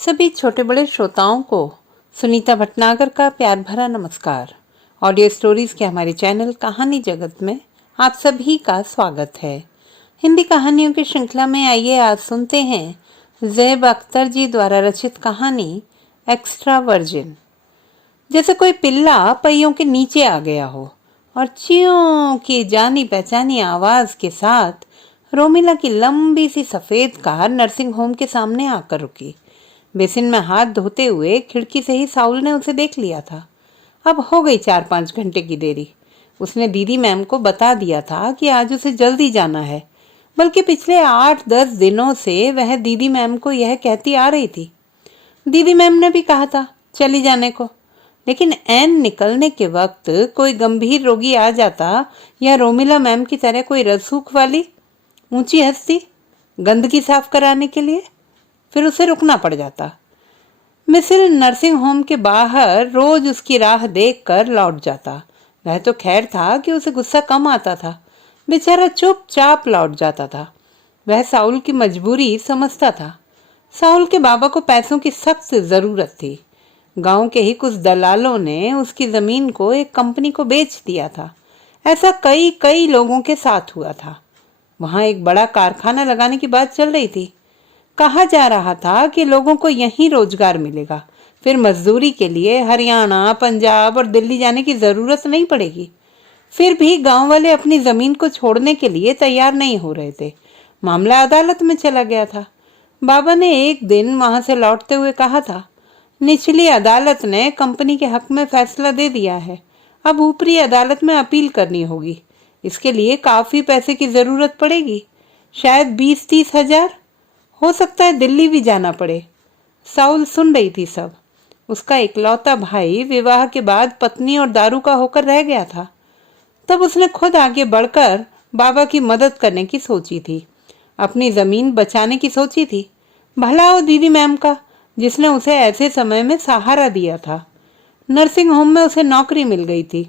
सभी छोटे बड़े श्रोताओं को सुनीता भटनागर का प्यार भरा नमस्कार। ऑडियो स्टोरीज के हमारे चैनल कहानी जगत में आप सभी का स्वागत है। हिंदी कहानियों की श्रृंखला में आइए आज सुनते हैं ज़ैब अख्तर जी द्वारा रचित कहानी एक्स्ट्रा वर्जिन। जैसे कोई पिल्ला पहियों के नीचे आ गया हो और चियों की जानी पहचानी आवाज के साथ रोमिला की लंबी सी सफेद कार नर्सिंग होम के सामने आकर रुकी। बेसिन में हाथ धोते हुए खिड़की से ही साउल ने उसे देख लिया था। अब हो गई 4-5 घंटे की देरी। उसने दीदी मैम को बता दिया था कि आज उसे जल्दी जाना है, बल्कि पिछले 8-10 दिनों से वह दीदी मैम को यह कहती आ रही थी। दीदी मैम ने भी कहा था चली जाने को, लेकिन ऐन निकलने के वक्त कोई गंभीर रोगी आ जाता या रोमिला मैम की तरह कोई रसूख वाली ऊंची हस्ती गंदगी साफ कराने के लिए, फिर उसे रुकना पड़ जाता। मिसिल नर्सिंग होम के बाहर रोज उसकी राह देखकर लौट जाता। वह तो खैर था कि उसे गुस्सा कम आता था, बेचारा चुपचाप लौट जाता था। वह साउल की मजबूरी समझता था। साउल के बाबा को पैसों की सख्त जरूरत थी। गांव के ही कुछ दलालों ने उसकी जमीन को एक कंपनी को बेच दिया था। ऐसा कई लोगों के साथ हुआ था। वहां एक बड़ा कारखाना लगाने की बात चल रही थी। कहा जा रहा था कि लोगों को यहीं रोजगार मिलेगा, फिर मजदूरी के लिए हरियाणा, पंजाब और दिल्ली जाने की जरूरत नहीं पड़ेगी। फिर भी गांव वाले अपनी जमीन को छोड़ने के लिए तैयार नहीं हो रहे थे। मामला अदालत में चला गया था। बाबा ने एक दिन वहां से लौटते हुए कहा था, निचली अदालत ने कंपनी के हक में फैसला दे दिया है, अब ऊपरी अदालत में अपील करनी होगी। इसके लिए काफी पैसे की जरूरत पड़ेगी, शायद 20-30 हजार। हो सकता है दिल्ली भी जाना पड़े। साउल सुन रही थी सब। उसका इकलौता भाई विवाह के बाद पत्नी और दारू का होकर रह गया था। तब उसने खुद आगे बढ़कर बाबा की मदद करने की सोची थी, अपनी जमीन बचाने की सोची थी। भला हो दीदी मैम का, जिसने उसे ऐसे समय में सहारा दिया था। नर्सिंग होम में उसे नौकरी मिल गई थी,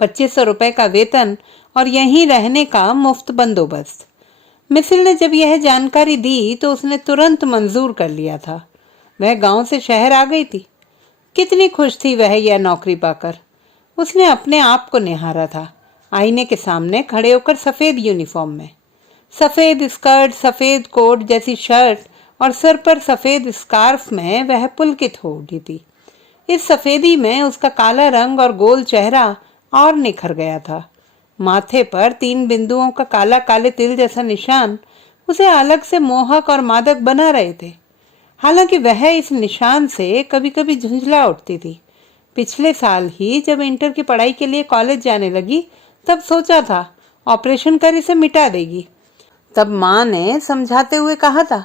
2500 रुपए का वेतन और यहीं रहने का मुफ्त बंदोबस्त। मिसिल ने जब यह जानकारी दी तो उसने तुरंत मंजूर कर लिया था। वह गांव से शहर आ गई थी। कितनी खुश थी वह यह नौकरी पाकर। उसने अपने आप को निहारा था, आईने के सामने खड़े होकर सफेद यूनिफॉर्म में, सफेद स्कर्ट, सफेद कोट जैसी शर्ट और सर पर सफेद स्कार्फ में वह पुलकित हो उठी थी। इस सफेदी में उसका काला रंग और गोल चेहरा और निखर गया था। माथे पर 3 बिंदुओं का काला काले तिल जैसा निशान उसे अलग से मोहक और मादक बना रहे थे। हालांकि वह इस निशान से कभी कभी झुंझला उठती थी। पिछले साल ही जब इंटर की पढ़ाई के लिए कॉलेज जाने लगी, तब सोचा था ऑपरेशन कर इसे मिटा देगी। तब माँ ने समझाते हुए कहा था,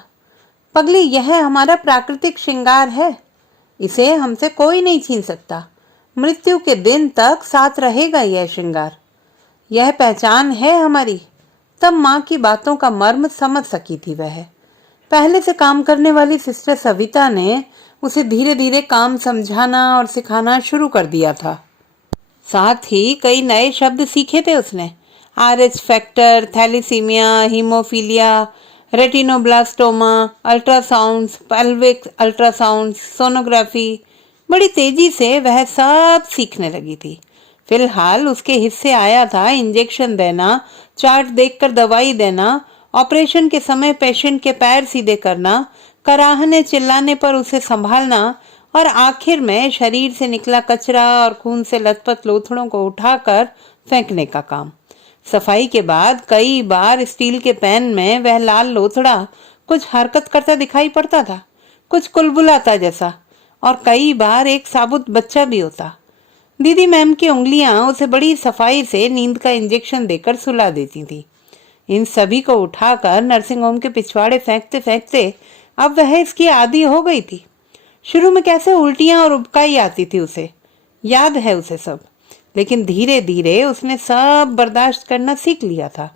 पगली यह हमारा प्राकृतिक श्रृंगार है, इसे हमसे कोई नहीं छीन सकता। मृत्यु के दिन तक साथ रहेगा यह श्रृंगार, यह पहचान है हमारी। तब माँ की बातों का मर्म समझ सकी थी वह। पहले से काम करने वाली सिस्टर सविता ने उसे धीरे धीरे काम समझाना और सिखाना शुरू कर दिया था। साथ ही कई नए शब्द सीखे थे उसने। RH factor, thalassaemia, haemophilia, retinoblastoma, ultrasounds, pelvic ultrasounds, sonography. बड़ी तेजी से वह सब सीखने लगी थी। फिलहाल उसके हिस्से आया था इंजेक्शन देना, चार्ट देखकर दवाई देना, ऑपरेशन के समय पेशेंट के पैर सीधे करना, कराहने चिल्लाने पर उसे संभालना और आखिर में शरीर से निकला कचरा और खून से लथपथ लोथड़ों को उठाकर फेंकने का काम। सफाई के बाद कई बार स्टील के पैन में वह लाल लोथड़ा कुछ हरकत करता दिखाई पड़ता था, कुछ कुलबुलाता जैसा, और कई बार एक साबुत बच्चा भी होता। दीदी मैम की उंगलियां उसे बड़ी सफाई से नींद का इंजेक्शन देकर सुला देती थी। इन सभी को उठाकर नर्सिंग होम के पिछवाड़े फेंकते फेंकते अब वह इसकी आदी हो गई थी। शुरू में कैसे उल्टियां और उबकाई आती थी उसे, याद है उसे सब, लेकिन धीरे धीरे उसने सब बर्दाश्त करना सीख लिया था।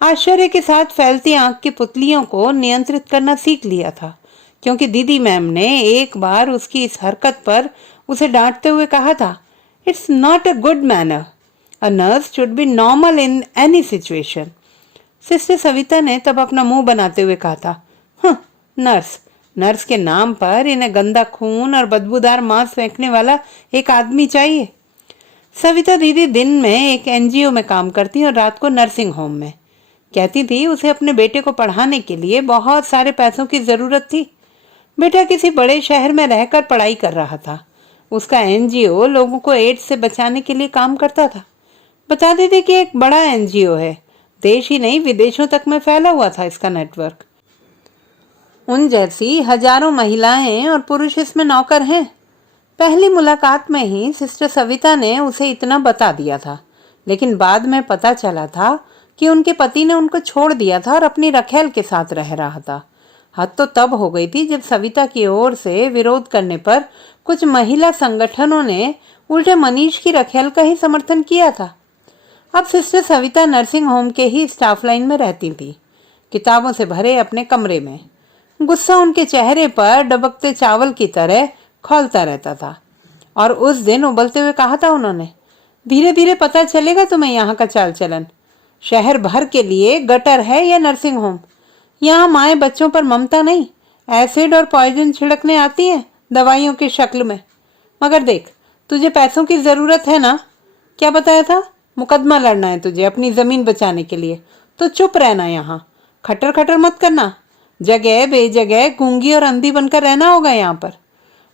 आश्चर्य के साथ फैलती आंख की पुतलियों को नियंत्रित करना सीख लिया था, क्योंकि दीदी मैम ने एक बार उसकी इस हरकत पर उसे डांटते हुए कहा था, It's not a good manner. A nurse should be normal in any situation. Sister Savita ने तब अपना मुंह बनाते हुए कहा था, नर्स, नर्स के नाम पर इन्हें गंदा खून और बदबूदार मांस फेंकने वाला एक आदमी चाहिए। सविता दीदी दिन में एक एनजीओ में काम करती और रात को नर्सिंग होम में। कहती थी उसे अपने बेटे को पढ़ाने के लिए बहुत सारे पैसों की जरूरत थी। बेटा किसी बड़े शहर में रहकर पढ़ाई कर रहा था। उसका एनजीओ लोगों को एड्स से बचाने के लिए काम करता था। बताते थे कि एक बड़ा एनजीओ है, देश ही नहीं विदेशों तक में फैला हुआ था इसका नेटवर्क। उन जैसी हजारों महिलाएं और पुरुष इसमें नौकर हैं। पहली मुलाकात में ही सिस्टर सविता ने उसे इतना बता दिया था, लेकिन बाद में पता चला था कि उनके पति ने उनको छोड़ दिया था और अपनी रखेल के साथ रह रहा था। हद तो तब हो गई थी जब सविता की ओर से विरोध करने पर कुछ महिला संगठनों ने उल्टे मनीष की रखेल का ही समर्थन किया था। अब सिस्टर सविता नर्सिंग होम के ही स्टाफ लाइन में रहती थी, किताबों से भरे अपने कमरे में। गुस्सा उनके चेहरे पर डबकते चावल की तरह खौलता रहता था। और उस दिन उबलते हुए कहा था उन्होंने, धीरे धीरे पता चलेगा तुम्हें यहाँ का चाल चलन। शहर भर के लिए गटर है या नर्सिंग होम। यहाँ माए बच्चों पर ममता नहीं, एसिड और पॉइजन छिड़कने आती है दवाइयों की शक्ल में। मगर देख, तुझे पैसों की जरूरत है ना? क्या बताया था? मुकदमा लड़ना है तुझे अपनी जमीन बचाने के लिए, तो चुप रहना, यहाँ खटर खटर मत करना। जगह बेजगह गूंगी और अंधी बनकर रहना होगा यहाँ पर।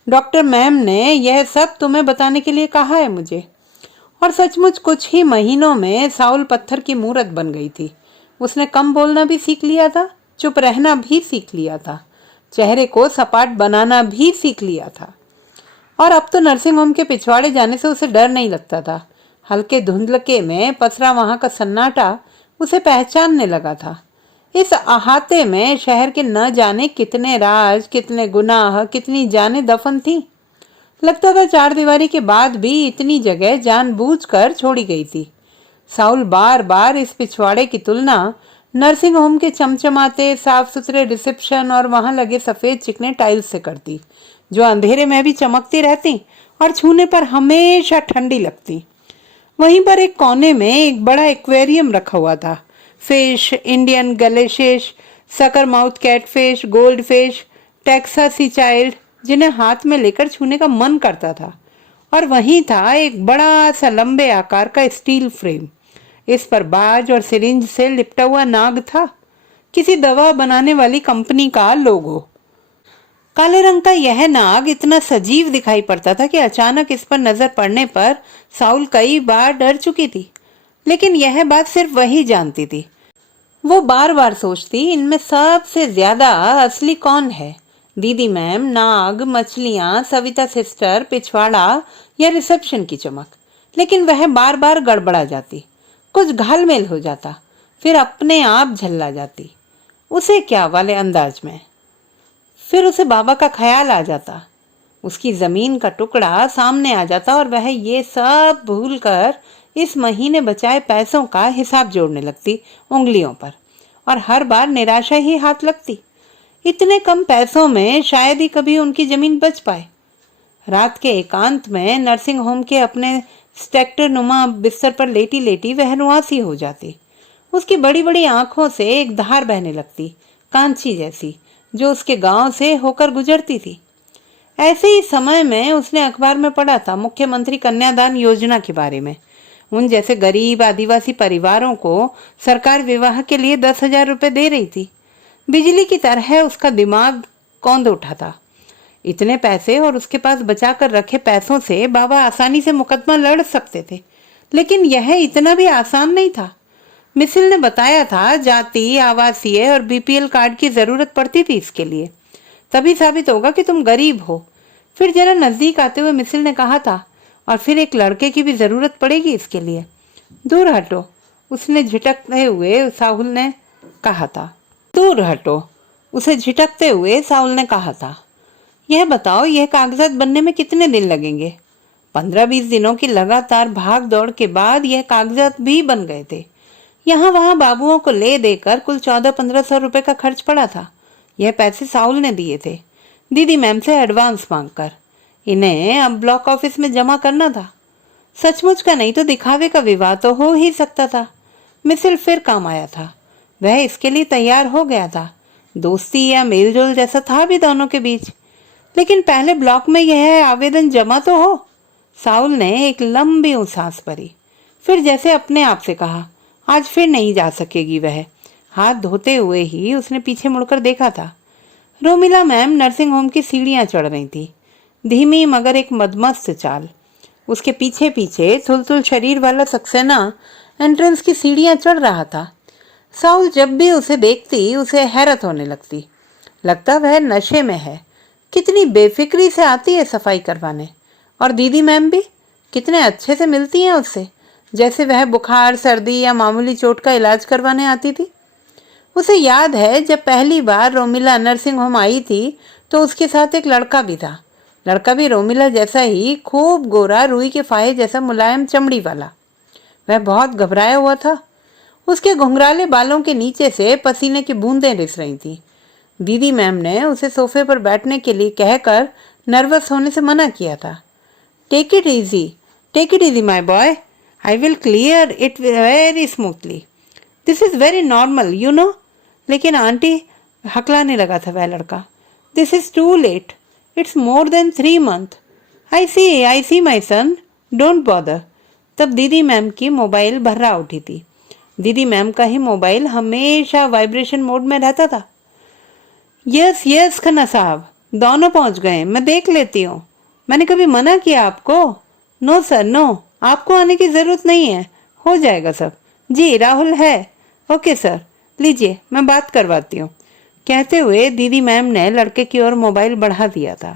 डॉक्टर मैम ने यह सब तुम्हें बताने के लिए कहा है मुझे। और सचमुच कुछ ही महीनों में साउल पत्थर की मूरत बन गई थी। उसने कम बोलना भी सीख लिया था, चुप रहना भी सीख लिया था, चेहरे को सपाट बनाना भी सीख लिया था। और अब तो नर्सिंग होम के पिछवाड़े जाने से उसे डर नहीं लगता था। हल्के धुंधलके में पसरा वहां का सन्नाटा उसे पहचानने लगा था। इस अहाते में शहर के न जाने कितने राज, कितने गुनाह, कितनी जाने दफन थी। लगता था चार दीवारी के बाद भी इतनी जगह जानबूझकर छोड़ी गई थी। साउल बार बार इस पिछवाड़े की तुलना नर्सिंग होम के चमचमाते साफ सुथरे रिसेप्शन और वहां लगे सफेद चिकने टाइल्स से करती, जो अंधेरे में भी चमकती रहती और छूने पर हमेशा ठंडी लगती। वहीं पर एक कोने में एक बड़ा एक्वेरियम रखा हुआ था। फिश, इंडियन गलेशिश, sucker mouth catfish, gold fish, टेक्सासी चाइल्ड, जिन्हें हाथ में लेकर छूने का मन करता था। और वहीं था एक बड़ा सा लंबे आकार का स्टील फ्रेम। इस पर बाज और सिरिंज से लिपटा हुआ नाग था, किसी दवा बनाने वाली कंपनी का लोगो। काले रंग का यह नाग इतना सजीव दिखाई पड़ता था कि अचानक इस पर नजर पड़ने पर साउल कई बार डर चुकी थी। लेकिन यह बात सिर्फ वही जानती थी। वो बार बार सोचती, इनमें सबसे ज्यादा असली कौन है? दीदी मैम, नाग, मछलियां, सविता सिस्टर, पिछवाड़ा या रिसेप्शन की चमक? लेकिन वह बार बार गड़बड़ा जाती, कुछ घालमेल हो जाता, फिर अपने आप झल्ला जाती। उसे क्या वाले अंदाज में। फिर उसे बाबा का ख्याल आ जाता, उसकी जमीन का टुकड़ा सामने आ जाता और वह ये सब भूलकर इस महीने बचाए पैसों का हिसाब जोड़ने लगती उंगलियों पर। और हर बार निराशा ही हाथ लगती। इतने कम पैसों में शायद ही कभी उनकी जमीन बच पाए। रात के एकांत में नर्सिंग होम के अपने स्ट्रेक्टर नुमा बिस्तर पर लेटी लेटी वह रुआसी हो जाती। उसकी बड़ी बड़ी आंखों से एक धार बहने लगती, कांची जैसी, जो उसके गांव से होकर गुजरती थी। ऐसे ही समय में उसने अखबार में पढ़ा था मुख्यमंत्री कन्यादान योजना के बारे में। उन जैसे गरीब आदिवासी परिवारों को सरकार विवाह के लिए 10,000 रुपए दे रही थी। बिजली की तरह उसका दिमाग कौंध उठा था। इतने पैसे और उसके पास बचा कर रखे पैसों से बाबा आसानी से मुकदमा लड़ सकते थे, लेकिन यह इतना भी आसान नहीं था। मिसिल ने बताया था जाति, आवासीय और बीपीएल कार्ड की जरूरत पड़ती थी इसके लिए, तभी साबित होगा कि तुम गरीब हो। फिर जरा नजदीक आते हुए मिसिल ने कहा था, और फिर एक लड़के की भी जरूरत पड़ेगी इसके लिए। दूर हटो, उसने झिटकते हुए साहुल ने कहा था। दूर हटो, उसे झिटकते हुए साहुल ने कहा था। यह बताओ, यह कागजात बनने में कितने दिन लगेंगे? 15-20 दिनों की लगातार भाग दौड़ के बाद यह कागजात भी बन गए थे। यहाँ वहां बाबुओं को ले देकर कुल 1400-1500 रुपए का खर्च पड़ा था। यह पैसे साउल ने दिए थे, दीदी मैम से एडवांस मांगकर। इन्हें अब ब्लॉक ऑफिस में जमा करना था। सचमुच का नहीं तो दिखावे का विवाह तो हो ही सकता था। मिसिल फिर काम आया था, वह इसके लिए तैयार हो गया था। दोस्ती या मेलजोल जैसा था भी दोनों के बीच। लेकिन पहले ब्लॉक में यह आवेदन जमा तो हो। साउल ने एक लंबी सांस भरी, फिर जैसे अपने आप से कहा, आज फिर नहीं जा सकेगी वह। हाथ धोते हुए ही उसने पीछे मुड़कर देखा था। रोमिला मैम नर्सिंग होम की सीढ़ियां चढ़ रही थी, धीमी मगर एक मदमस्त चाल। उसके पीछे पीछे थुलथुल शरीर वाला सक्सेना एंट्रेंस की सीढ़ियां चढ़ रहा था। साउल जब भी उसे देखती उसे हैरत होने लगती। लगता वह नशे में है। कितनी बेफिक्री से आती है सफाई करवाने। और दीदी मैम भी कितने अच्छे से मिलती हैं उससे, जैसे वह बुखार, सर्दी या मामूली चोट का इलाज करवाने आती थी। उसे याद है जब पहली बार रोमिला नर्सिंग होम आई थी तो उसके साथ एक लड़का भी था। लड़का भी रोमिला जैसा ही, खूब गोरा, रुई के फाहे जैसा मुलायम चमड़ी वाला। वह बहुत घबराया हुआ था। उसके घुंघराले बालों के नीचे से पसीने की बूंदें रिस रही थी। दीदी मैम ने उसे सोफे पर बैठने के लिए कहकर नर्वस होने से मना किया था। Take it easy my boy, I will clear it very smoothly, this is very normal you know. लेकिन आंटी, हकलाने लगा था वह लड़का, this is too late, it's more than 3 months। I see my son, don't bother. तब दीदी ma'am की mobile भर्रा उठी थी। दीदी मैम का ही मोबाइल हमेशा वाइब्रेशन मोड में रहता था। यस खन्ना साहब, दोनों पहुंच गए, मैं देख लेती हूँ। मैंने कभी मना किया आपको? नो सर नो, आपको आने की जरूरत नहीं है, हो जाएगा सब। जी राहुल है। ओके सर, लीजिए मैं बात करवाती हूँ। कहते हुए दीदी मैम ने लड़के की ओर मोबाइल बढ़ा दिया था।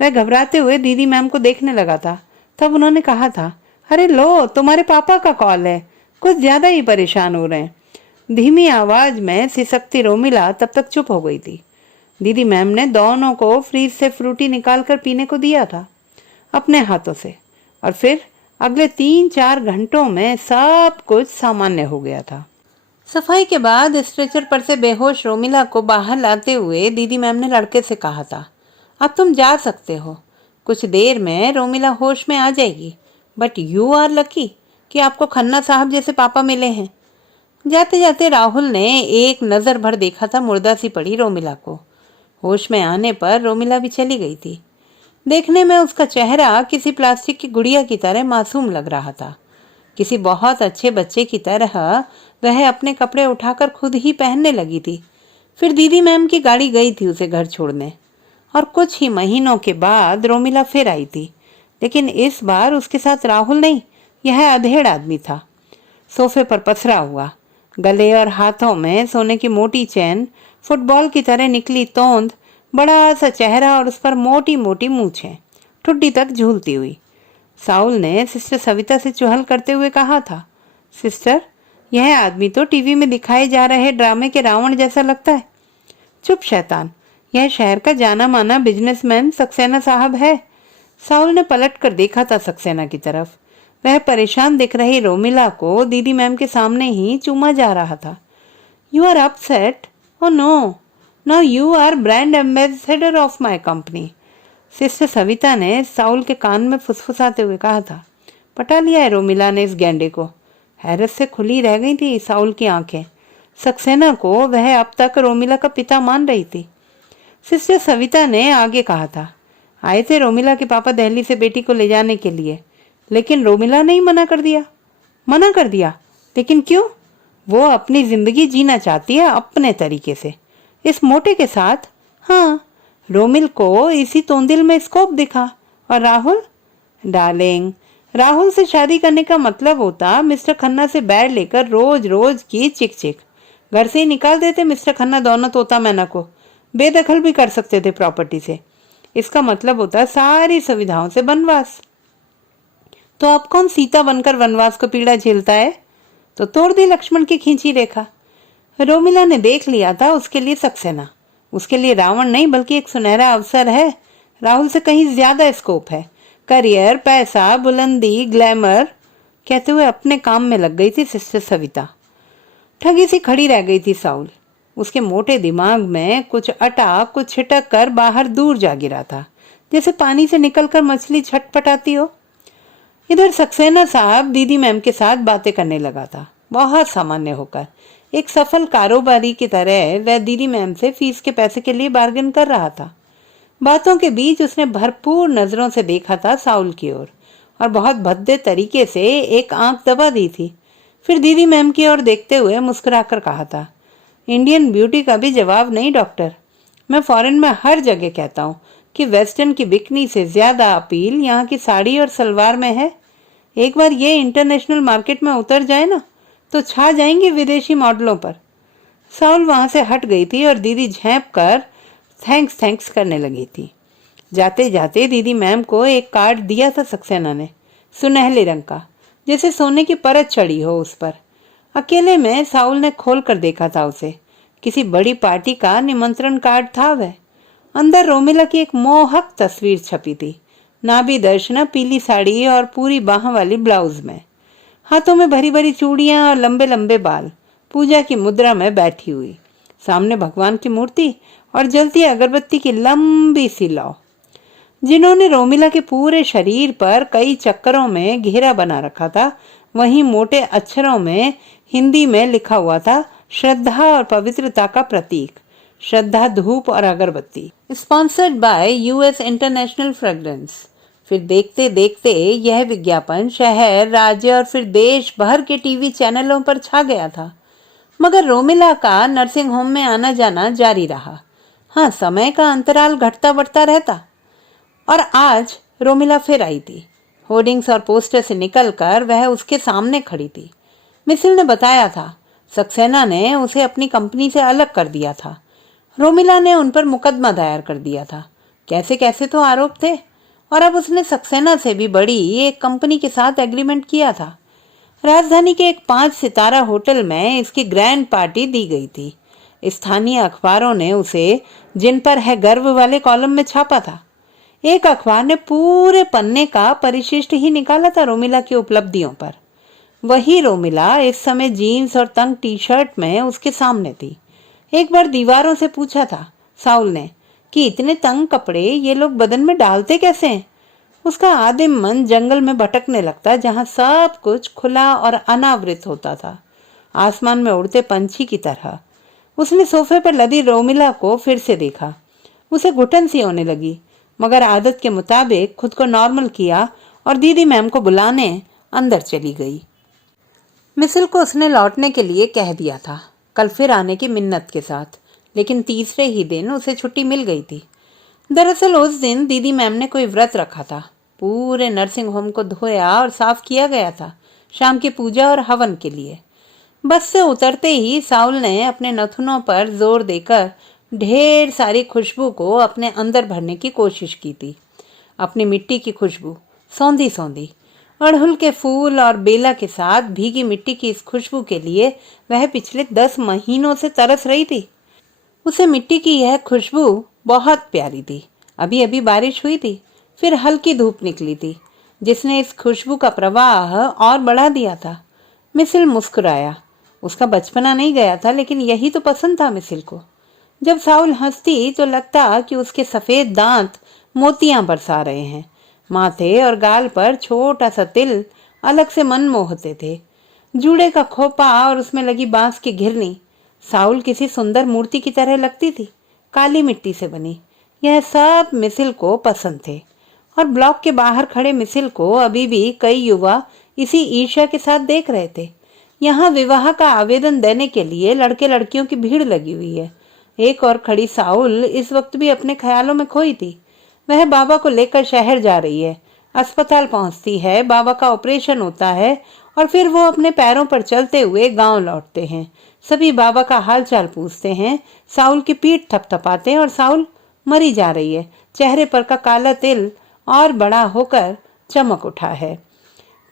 वह घबराते हुए दीदी मैम को देखने लगा था। तब उन्होंने कहा था, अरे लो, तुम्हारे पापा का कॉल है, कुछ ज्यादा ही परेशान हो रहे हैं। धीमी आवाज में सिसकती रोमिला तब तक चुप हो गई थी। दीदी मैम ने दोनों को फ्रीज से फ्रूटी निकालकर पीने को दिया था अपने हाथों से। और फिर अगले 3-4 घंटों में सब कुछ सामान्य हो गया था। सफाई के बाद स्ट्रेचर पर से बेहोश रोमिला को बाहर लाते हुए दीदी मैम ने लड़के से कहा था, अब तुम जा सकते हो, कुछ देर में रोमिला होश में आ जाएगी। बट यू आर लकी कि आपको खन्ना साहब जैसे पापा मिले हैं। जाते जाते राहुल ने एक नज़र भर देखा था मुर्दा सी पड़ी रोमिला को। होश में आने पर रोमिला भी चली गई थी। देखने में उसका चेहरा किसी प्लास्टिक की गुड़िया की तरह मासूम लग रहा था। किसी बहुत अच्छे बच्चे की तरह वह अपने कपड़े उठाकर खुद ही पहनने लगी थी। फिर दीदी मैम की गाड़ी गई थी उसे घर छोड़ने। और कुछ ही महीनों के बाद रोमिला फिर आई थी, लेकिन इस बार उसके साथ राहुल नहीं, यह अधेड़ आदमी था। सोफे पर पसरा हुआ, गले और हाथों में सोने की मोटी चैन, फुटबॉल की तरह निकली तोंद, बड़ा सा चेहरा और उस पर मोटी मोटी मूछें ठुड्डी तक झूलती हुई। साउल ने सिस्टर सविता से चुहल करते हुए कहा था, सिस्टर, यह आदमी तो टीवी में दिखाए जा रहे ड्रामे के रावण जैसा लगता है। चुप शैतान, यह शहर का जाना माना बिजनेसमैन सक्सेना साहब है। साउल ने पलट कर देखा था सक्सेना की तरफ। वह परेशान दिख रही रोमिला को दीदी मैम के सामने ही चूमा जा रहा था। You are upset? Oh no, now you are brand ambassador of my company, sister Savita ने साउल के कान में फुसफुसाते हुए कहा था। पटा लिया है रोमिला ने इस गैंडे को। हैरत से खुली रह गई थी साउल की आंखें। सक्सेना को वह अब तक रोमिला का पिता मान रही थी। सिस्टर सविता ने आगे कहा था, आए थे रोमिला के पापा दिल्ली से बेटी को ले जाने के लिए, लेकिन रोमिला ने ही मना कर दिया। मना कर दिया? लेकिन क्यों? वो अपनी जिंदगी जीना चाहती है अपने तरीके से, इस मोटे के साथ। हाँ, रोमिल को इसी तोंदिल में स्कोप दिखा। और राहुल? डार्लिंग, राहुल से शादी करने का मतलब होता मिस्टर खन्ना से बैर लेकर रोज रोज की चिक चिक। घर से ही निकाल देते मिस्टर खन्ना दोनों तोता मैना को, बेदखल भी कर सकते थे प्रॉपर्टी से। इसका मतलब होता सारी सुविधाओं से वनवास। तो अब कौन सीता बनकर वनवास को पीड़ा झेलता है? तो तोड़ दी लक्ष्मण की खींची रेखा। रोमिला ने देख लिया था उसके लिए सक्सेना, उसके लिए रावण नहीं बल्कि एक सुनहरा अवसर है। राहुल से कहीं ज्यादा स्कोप है। करियर, पैसा, बुलंदी, ग्लैमर, कहते हुए अपने काम में लग गई थी सिस्टर सविता। ठगी सी खड़ी रह गई थी साउल। उसके मोटे दिमाग में कुछ अटा, कुछ छिटक कर बाहर दूर जा गिरा था, जैसे पानी से निकलकर मछली छटपटाती हो। इधर सक्सेना साहब दीदी मैम के साथ बातें करने लगा था, बहुत सामान्य होकर। एक सफल कारोबारी की तरह वह दीदी मैम से फीस के पैसे के लिए बार्गेन कर रहा था। बातों के बीच उसने भरपूर नजरों से देखा था साउल की ओर और बहुत भद्दे तरीके से एक आंख दबा दी थी। फिर दीदी मैम की ओर देखते हुए मुस्कुराकर कहा था, इंडियन ब्यूटी का भी जवाब नहीं डॉक्टर। मैं फॉरेन में हर जगह कहता हूँ कि वेस्टर्न की बिकनी से ज्यादा अपील यहाँ की साड़ी और सलवार में है। एक बार ये इंटरनेशनल मार्केट में उतर जाए ना तो छा जाएंगे विदेशी मॉडलों पर। साउल वहां से हट गई थी और दीदी झेंप कर थैंक्स थैंक्स करने लगी थी। जाते जाते दीदी मैम को एक कार्ड दिया था सक्सेना ने, सुनहले रंग का, जैसे सोने की परत चढ़ी हो उस पर। अकेले में साउल ने खोल कर देखा था उसे। किसी बड़ी पार्टी का निमंत्रण कार्ड था वह। अंदर रोमिला की एक मोहक तस्वीर छपी थी, नाभि दर्शना पीली साड़ी और पूरी बाह वाली ब्लाउज में, हाथों में भरी भरी चूड़ियां और लंबे लंबे बाल, पूजा की मुद्रा में बैठी हुई, सामने भगवान की मूर्ति और जलती अगरबत्ती की लंबी सी लौ। जिन्होंने रोमिला के पूरे शरीर पर कई चक्करों में घेरा बना रखा था, वहीं मोटे अक्षरों में हिंदी में लिखा हुआ था, श्रद्धा और पवित्रता का प्रतीक, श्रद्धा धूप और अगरबत्ती, sponsored by US international fragrance. फिर देखते देखते यह विज्ञापन शहर, राज्य और फिर देश भर के टीवी चैनलों पर छा गया था। मगर रोमिला का नर्सिंग होम में आना जाना जारी रहा। हाँ, समय का अंतराल घटता बढ़ता रहता। और आज रोमिला फिर आई थी। होर्डिंग्स और पोस्टर से निकलकर वह उसके सामने खड़ी थी। मिसिल ने बताया था, सक्सेना ने उसे अपनी कंपनी से अलग कर दिया था। रोमिला ने उन पर मुकदमा दायर कर दिया था। कैसे कैसे तो आरोप थे। और अब उसने सक्सेना से भी बड़ी एक कंपनी के साथ एग्रीमेंट किया था। राजधानी के एक 5 सितारा होटल में इसकी ग्रैंड पार्टी दी गई थी। स्थानीय अखबारों ने उसे जिन पर है गर्व वाले कॉलम में छापा था। एक अखबार ने पूरे पन्ने का परिशिष्ट ही निकाला था रोमिला की उपलब्धियों पर। वही रोमिला इस समय जीन्स और तंग टी शर्ट में उसके सामने थी। एक बार दीवारों से पूछा था साउल ने कि इतने तंग कपड़े ये लोग बदन में डालते कैसे हैं। उसका आदिम मन जंगल में भटकने लगता, जहां सब कुछ खुला और अनावृत होता था, आसमान में उड़ते पंछी की तरह। उसने सोफे पर लदी रोमिला को फिर से देखा। उसे घुटन सी होने लगी, मगर आदत के मुताबिक खुद को नॉर्मल किया और दीदी मैम को बुलाने अंदर चली गई। मिसिल को उसने लौटने के लिए कह दिया था, कल फिर आने की मिन्नत के साथ, लेकिन तीसरे ही दिन उसे छुट्टी मिल गई थी। दरअसल उस दिन दीदी मैम ने कोई व्रत रखा था। पूरे नर्सिंग होम को धोया और साफ किया गया था शाम की पूजा और हवन के लिए। बस से उतरते ही साउल ने अपने नथुनों पर जोर देकर ढेर सारी खुशबू को अपने अंदर भरने की कोशिश की थी। अपनी मिट्टी की खुशबू, सौंधी सौंधी अड़हुल के फूल और बेला के साथ भीगी मिट्टी की इस खुशबू के लिए वह पिछले 10 महीनों से तरस रही थी। उसे मिट्टी की यह खुशबू बहुत प्यारी थी। अभी अभी बारिश हुई थी, फिर हल्की धूप निकली थी, जिसने इस खुशबू का प्रवाह और बढ़ा दिया था। मिसिल मुस्कुराया। उसका बचपना नहीं गया था, लेकिन यही तो पसंद था मिसिल को। जब साउल हंसती तो लगता कि उसके सफेद दांत मोतियां बरसा रहे हैं। माथे और गाल पर छोटा सा तिल अलग से मन मोहते थे। जूड़े का खोपा और उसमें लगी बांस की घिरनी साउल किसी सुंदर मूर्ति की तरह लगती थी, काली मिट्टी से बनी। यह सब मिसिल को पसंद थे। और ब्लॉक के बाहर खड़े मिसिल को अभी भी कई युवा इसी ईर्ष्या के साथ देख रहे थे। यहाँ विवाह का आवेदन देने के लिए लड़के लड़कियों की भीड़ लगी हुई है। एक और खड़ी साउल इस वक्त भी अपने ख्यालों में खोई थी। वह बाबा को लेकर शहर जा रही है, अस्पताल पहुंचती है, बाबा का ऑपरेशन होता है और फिर वो अपने पैरों पर चलते हुए गांव लौटते हैं। सभी बाबा का हालचाल पूछते हैं। साउल की पीठ थपथपाते हैं और साउल मरी जा रही है। चेहरे पर का काला तिल और बड़ा होकर चमक उठा है।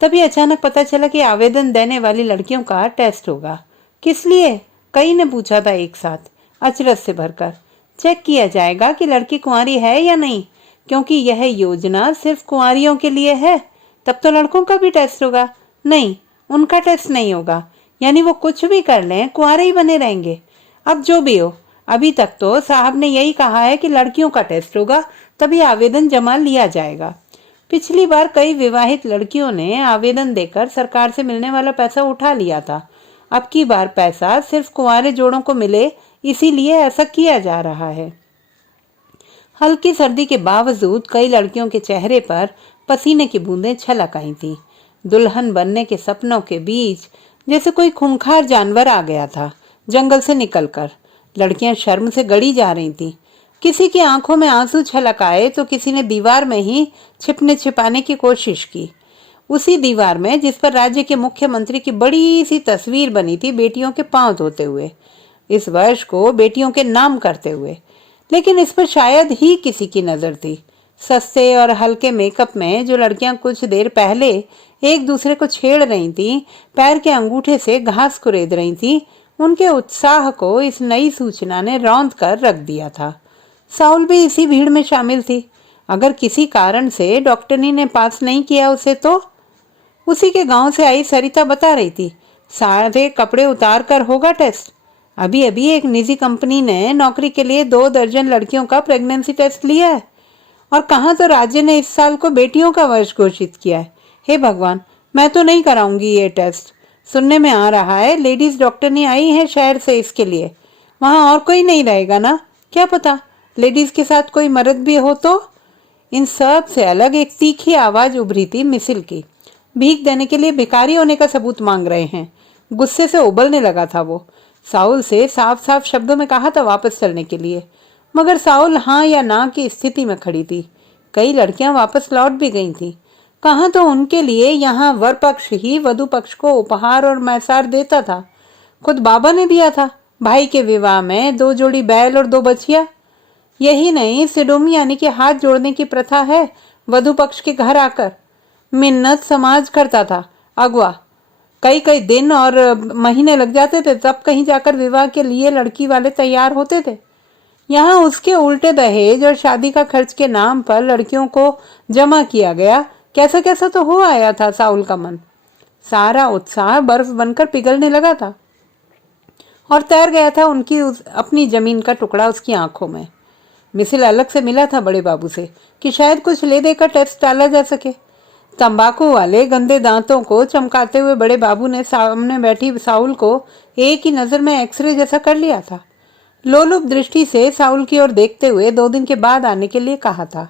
तभी अचानक पता चला कि आवेदन देने वाली लड़कियों का टेस्ट होगा। किस लिए? कई ने पूछा था एक साथ, अचरज से भरकर। चेक किया जाएगा कि लड़की कुंवारी है या नहीं, क्योंकि यह योजना सिर्फ कुंवारियों के लिए है। तब तो लड़कों का भी टेस्ट होगा। नहीं, उनका टेस्ट नहीं होगा, यानी वो कुछ भी कर लें कुंवारे ही बने रहेंगे। अब जो भी हो, अभी तक तो साहब ने यही कहा है कि लड़कियों का टेस्ट होगा, तभी आवेदन जमा लिया जाएगा। पिछली बार कई विवाहित लड़कियों ने आवेदन देकर सरकार से मिलने वाला पैसा उठा लिया था। अब की बार पैसा सिर्फ कुंवारे जोड़ों को मिले, इसीलिए ऐसा किया जा रहा है। हल्की सर्दी के बावजूद कई लड़कियों के चेहरे पर पसीने की बूंदें छलक आई थीं। दुल्हन बनने के सपनों के बीच जैसे कोई खूंखार जानवर आ गया था जंगल से निकलकर। लड़कियां शर्म से गड़ी जा रही थीं। किसी की आंखों में आंसू छलक आए तो किसी ने दीवार में ही छिपने छिपाने की कोशिश की, उसी दीवार में जिस पर राज्य के मुख्यमंत्री की बड़ी सी तस्वीर बनी थी, बेटियों के पांव धोते हुए, इस वर्ष को बेटियों के नाम करते हुए। लेकिन इस पर शायद ही किसी की नजर थी। सस्ते और हल्के मेकअप में जो लड़कियां कुछ देर पहले एक दूसरे को छेड़ रही थीं, पैर के अंगूठे से घास कुरेद रही थीं, उनके उत्साह को इस नई सूचना ने रौंद कर रख दिया था। साउल भी इसी भीड़ में शामिल थी। अगर किसी कारण से डॉक्टरनी ने पास नहीं किया उसे, तो उसी के गांव से आई सरिता बता रही थी, सारे कपड़े उतार कर होगा टेस्ट। अभी अभी एक निजी कंपनी ने नौकरी के लिए 2 दर्जन लड़कियों का प्रेगनेंसी टेस्ट लिया है, और कहाँ तो राज्य ने इस साल को बेटियों का वर्ष घोषित किया है। हे भगवान, मैं तो नहीं कराऊंगी ये टेस्ट। सुनने में आ रहा है लेडीज डॉक्टरनी आई है शहर से इसके लिए। वहां और कोई नहीं रहेगा ना? क्या पता लेडीज के साथ कोई मर्द भी हो तो? इन सब से अलग एक तीखी आवाज उभरी थी मिसिल की। भीख देने के लिए भिखारी होने का सबूत मांग रहे हैं। गुस्से से उबलने लगा था वो। साउल से साफ साफ शब्दों में कहा था वापस चलने के लिए, मगर साउल हाँ या ना की स्थिति में खड़ी थी। कई लड़कियां वापस लौट भी गई थीं। कहाँ तो उनके लिए यहाँ वर पक्ष ही वधु पक्ष को उपहार और मैसार देता था। खुद बाबा ने दिया था भाई के विवाह में 2 जोड़ी बैल और 2 बछिया। यही नहीं, सिडोमी यानी कि हाथ जोड़ने की प्रथा है वधु पक्ष के घर आकर। मिन्नत समाज करता था, अगवा कई कई दिन और महीने लग जाते थे, तब कहीं जाकर विवाह के लिए लड़की वाले तैयार होते थे। यहाँ उसके उल्टे दहेज और शादी का खर्च के नाम पर लड़कियों को जमा किया गया। कैसा कैसा तो हो आया था साउल का मन। सारा उत्साह बर्फ बनकर पिघलने लगा था और तैर गया था उनकी अपनी जमीन का टुकड़ा उसकी आंखों में। मिसिल अलग से मिला था बड़े बाबू से कि शायद कुछ ले देकर टेस्ट डाला जा सके। तंबाकू वाले गंदे दांतों को चमकाते हुए बड़े बाबू ने सामने बैठी साउल को एक ही नजर में एक्सरे जैसा कर लिया था। लोलुप दृष्टि से साउल की ओर देखते हुए 2 दिन के बाद आने के लिए कहा था।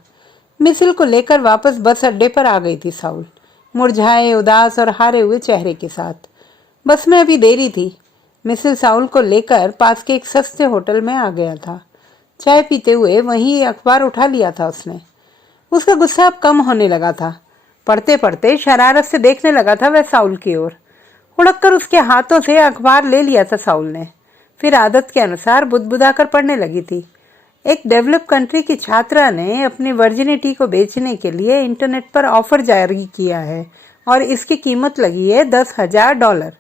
मिसिल को लेकर वापस बस अड्डे पर आ गई थी साउल, मुरझाए, उदास और हारे हुए चेहरे के साथ। बस में अभी देरी थी। मिसिल साउल को लेकर पास के एक सस्ते होटल में आ गया था। चाय पीते हुए वहीं अखबार उठा लिया था उसने। उसका गुस्सा अब कम होने लगा था। पढ़ते पढ़ते शरारत से देखने लगा था वह साउल की ओर। उड़ककर उसके हाथों से अखबार ले लिया था साउल ने। फिर आदत के अनुसार बुदबुदाकर पढ़ने लगी थी। एक डेवलप कंट्री की छात्रा ने अपनी वर्जिनिटी को बेचने के लिए इंटरनेट पर ऑफर जारी किया है और इसकी कीमत लगी है $10,000।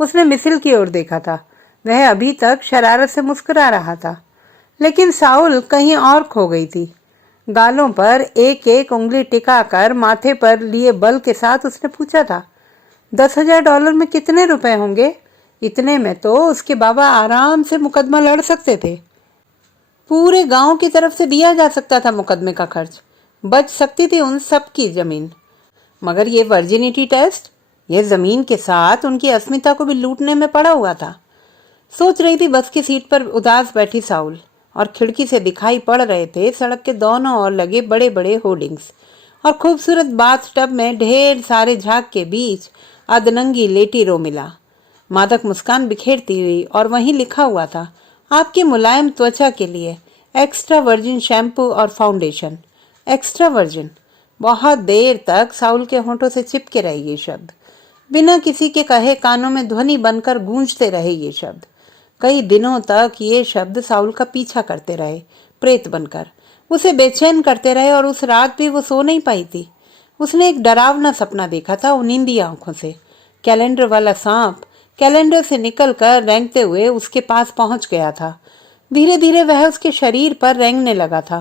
उसने मिसिल की ओर देखा था। वह अभी तक शरारत से मुस्कुरा रहा था, लेकिन साउल कहीं और खो गई थी। गालों पर एक एक उंगली टिकाकर माथे पर लिए बल के साथ उसने पूछा था, $10,000 में कितने रुपए होंगे? इतने में तो उसके बाबा आराम से मुकदमा लड़ सकते थे। पूरे गांव की तरफ से दिया जा सकता था मुकदमे का खर्च। बच सकती थी उन सब की जमीन। मगर ये वर्जिनिटी टेस्ट, ये जमीन के साथ उनकी अस्मिता को भी लूटने में पड़ा हुआ था। सोच रही थी बस की सीट पर उदास बैठी साउल, और खिड़की से दिखाई पड़ रहे थे सड़क के दोनों ओर लगे बड़े बड़े होर्डिंग्स और खूबसूरत बाथ टब में ढेर सारे झाग के बीच अधनंगी लेटी रोमिला मादक मुस्कान बिखेरती हुई, और वहीं लिखा हुआ था, आपकी मुलायम त्वचा के लिए एक्स्ट्रा वर्जिन शैम्पू और फाउंडेशन। Extra virgin. बहुत देर तक साउल के होंठों से चिपके रहे ये शब्द। बिना किसी के कहे कानों में ध्वनि बनकर गूंजते रहे ये शब्द। कई दिनों तक ये शब्द साउल का पीछा करते रहे, प्रेत बनकर उसे बेचैन करते रहे, और उस रात भी वो सो नहीं पाई थी। उसने एक डरावना सपना देखा था उनींदी आंखों से। कैलेंडर वाला सांप कैलेंडर से निकलकर रेंगते हुए उसके पास पहुंच गया था। धीरे धीरे वह उसके शरीर पर रेंगने लगा था।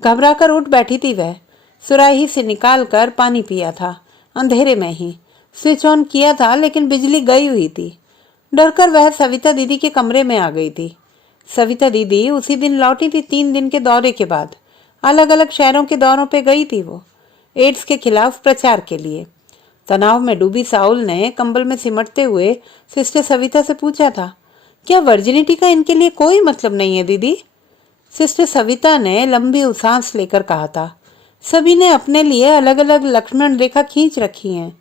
घबराकर उठ बैठी थी वह। सुराही से निकालकर पानी पिया था, अंधेरे में ही। स्विच ऑन किया था लेकिन बिजली गई हुई थी। डरकर वह सविता दीदी के कमरे में आ गई थी। सविता दीदी उसी दिन लौटी थी 3 दिन के दौरे के बाद। अलग अलग शहरों के दौरों पे गई थी वो, एड्स के खिलाफ प्रचार के लिए। तनाव में डूबी साउल ने कंबल में सिमटते हुए सिस्टर सविता से पूछा था, क्या वर्जिनिटी का इनके लिए कोई मतलब नहीं है दीदी? सिस्टर सविता ने लंबी सांस लेकर कहा था, सभी ने अपने लिए अलग अलग लक्ष्मण रेखा खींच रखी है,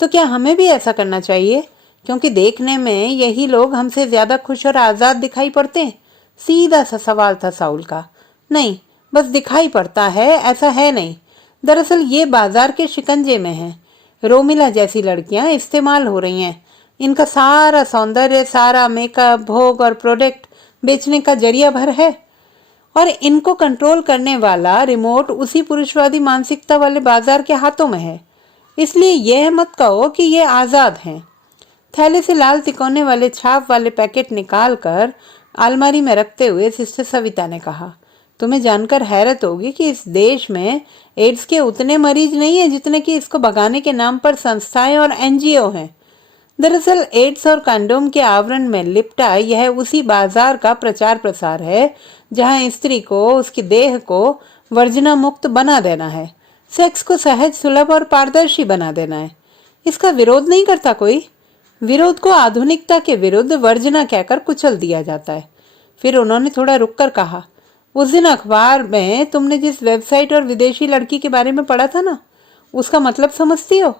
तो क्या हमें भी ऐसा करना चाहिए? क्योंकि देखने में यही लोग हमसे ज्यादा खुश और आजाद दिखाई पड़ते हैं। सीधा सा सवाल था साउल का। नहीं, बस दिखाई पड़ता है ऐसा है नहीं, दरअसल ये बाजार के शिकंजे में है। रोमिला जैसी लड़कियां इस्तेमाल हो रही हैं। इनका सारा सौंदर्य, सारा मेकअप, भोग और प्रोडक्ट बेचने का जरिया भर है, और इनको कंट्रोल करने वाला रिमोट उसी पुरुषवादी मानसिकता वाले बाजार के हाथों में है। इसलिए यह मत कहो कि ये आजाद हैं। थैले से लाल तिकोने वाले छाप वाले पैकेट निकाल कर अलमारी में रखते हुए सिस्टर सविता ने कहा, तुम्हें जानकर हैरत होगी कि इस देश में एड्स के उतने मरीज नहीं है जितने कि इसको भगाने के नाम पर संस्थाएं और एनजीओ हैं। दरअसल एड्स और कंडोम के आवरण में लिपटा यह उसी बाजार का प्रचार प्रसार है जहां स्त्री को उसकी देह को वर्जना मुक्त बना देना है, सेक्स को सहज, सुलभ और पारदर्शी बना देना है। इसका विरोध नहीं करता कोई। विरोध को आधुनिकता के विरुद्ध वर्जना कहकर कुचल दिया जाता है। फिर उन्होंने थोड़ा रुककर कहा, उस दिन अखबार में तुमने जिस वेबसाइट और विदेशी लड़की के बारे में पढ़ा था ना, उसका मतलब समझती हो?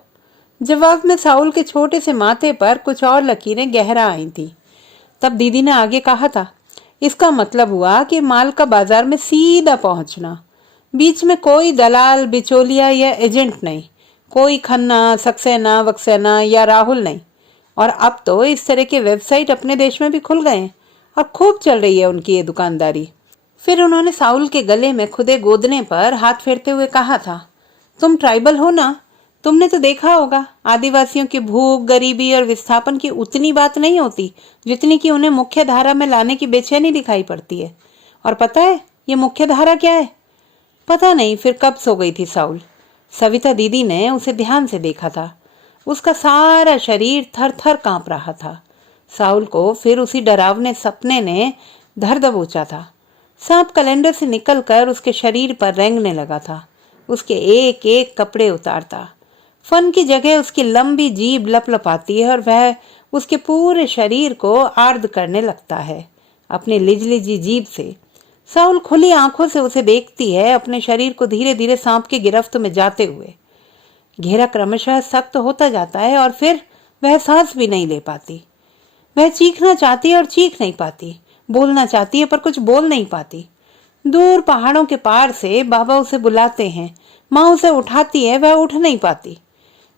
जवाब में साउल के छोटे से माथे पर कुछ और लकीरें गहरा आई थी। तब दीदी ने आगे कहा था, इसका मतलब हुआ कि माल का बाजार में सीधा पहुंचना, बीच में कोई दलाल, बिचौलिया या एजेंट नहीं, कोई खन्ना, सक्सेना, वक्सेना या राहुल नहीं। और अब तो इस तरह के वेबसाइट अपने देश में भी खुल गए हैं और खूब चल रही है उनकी ये दुकानदारी। फिर उन्होंने साउल के गले में खुदे गोदने पर हाथ फेरते हुए कहा था, तुम ट्राइबल हो ना, तुमने तो देखा होगा आदिवासियों की भूख, गरीबी और विस्थापन की उतनी बात नहीं होती जितनी कि उन्हें मुख्य धारा में लाने की बेचैनी दिखाई पड़ती है। और पता है ये मुख्य धारा क्या है? पता नहीं फिर कब सो गई थी साउल। सविता दीदी ने उसे ध्यान से देखा था। उसका सारा शरीर थर थर कांप रहा था। साउल को फिर उसी डरावने सपने ने धर दबोचा था। सांप कैलेंडर से निकलकर उसके शरीर पर रेंगने लगा था, उसके एक एक कपड़े उतारता। फन की जगह उसकी लंबी जीभ लपलपाती है और वह उसके पूरे शरीर को आर्द्र करने लगता है अपनी लिजलिजी जीभ से। साउल खुली आंखों से उसे देखती है, अपने शरीर को धीरे धीरे सांप की गिरफ्त में जाते हुए। घेरा क्रमशः सख्त होता जाता है और फिर वह सांस भी नहीं ले पाती। वह चीखना चाहती है और चीख नहीं पाती, बोलना चाहती है पर कुछ बोल नहीं पाती। दूर पहाड़ों के पार से बाबा उसे बुलाते हैं, माँ उसे उठाती है, वह उठ नहीं पाती।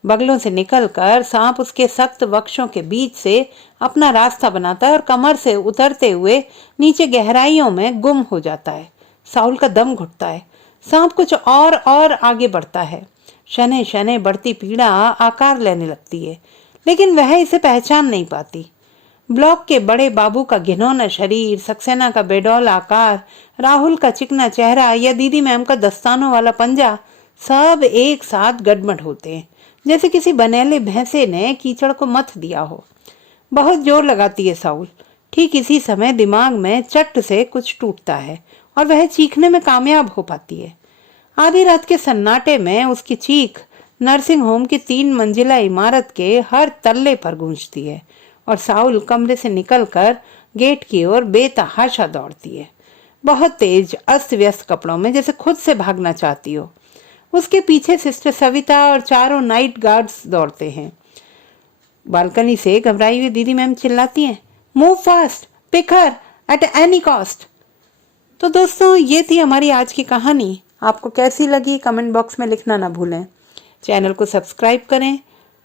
बगलों से निकलकर सांप उसके सख्त वक्षों के बीच से अपना रास्ता बनाता है और कमर से उतरते हुए नीचे गहराइयों में गुम हो जाता है। साउल का दम घुटता है। सांप कुछ और आगे बढ़ता है। शनै शनै बढ़ती पीड़ा आकार लेने लगती है, लेकिन वह इसे पहचान नहीं पाती। ब्लॉक के बड़े बाबू का घिनौना शरीर, सक्सेना का बेडौल आकार, राहुल का चिकना चेहरा या दीदी मैम का दस्तानों वाला पंजा सब एक साथ गड़बड़ होते हैं, जैसे किसी बनेले भैंसे ने कीचड़ को मथ दिया हो। बहुत जोर लगाती है साउल। ठीक इसी समय दिमाग में चट से कुछ टूटता है और वह चीखने में कामयाब हो पाती है। आधी रात के सन्नाटे में उसकी चीख नर्सिंग होम की 3 मंजिला इमारत के हर तल्ले पर गूंजती है और साउल कमरे से निकलकर गेट की ओर बेतहाशा दौड़ती है, बहुत तेज, अस्त व्यस्त कपड़ों में, जैसे खुद से भागना चाहती हो। उसके पीछे सिस्टर सविता और 4 नाइट गार्ड्स दौड़ते हैं। बालकनी से घबराई हुई दीदी मैम चिल्लाती हैं, move fast, pick her at any cost. तो दोस्तों, ये थी हमारी आज की कहानी। आपको कैसी लगी कमेंट बॉक्स में लिखना ना भूलें। चैनल को सब्सक्राइब करें,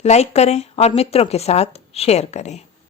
लाइक करें और मित्रों के साथ शेयर करें।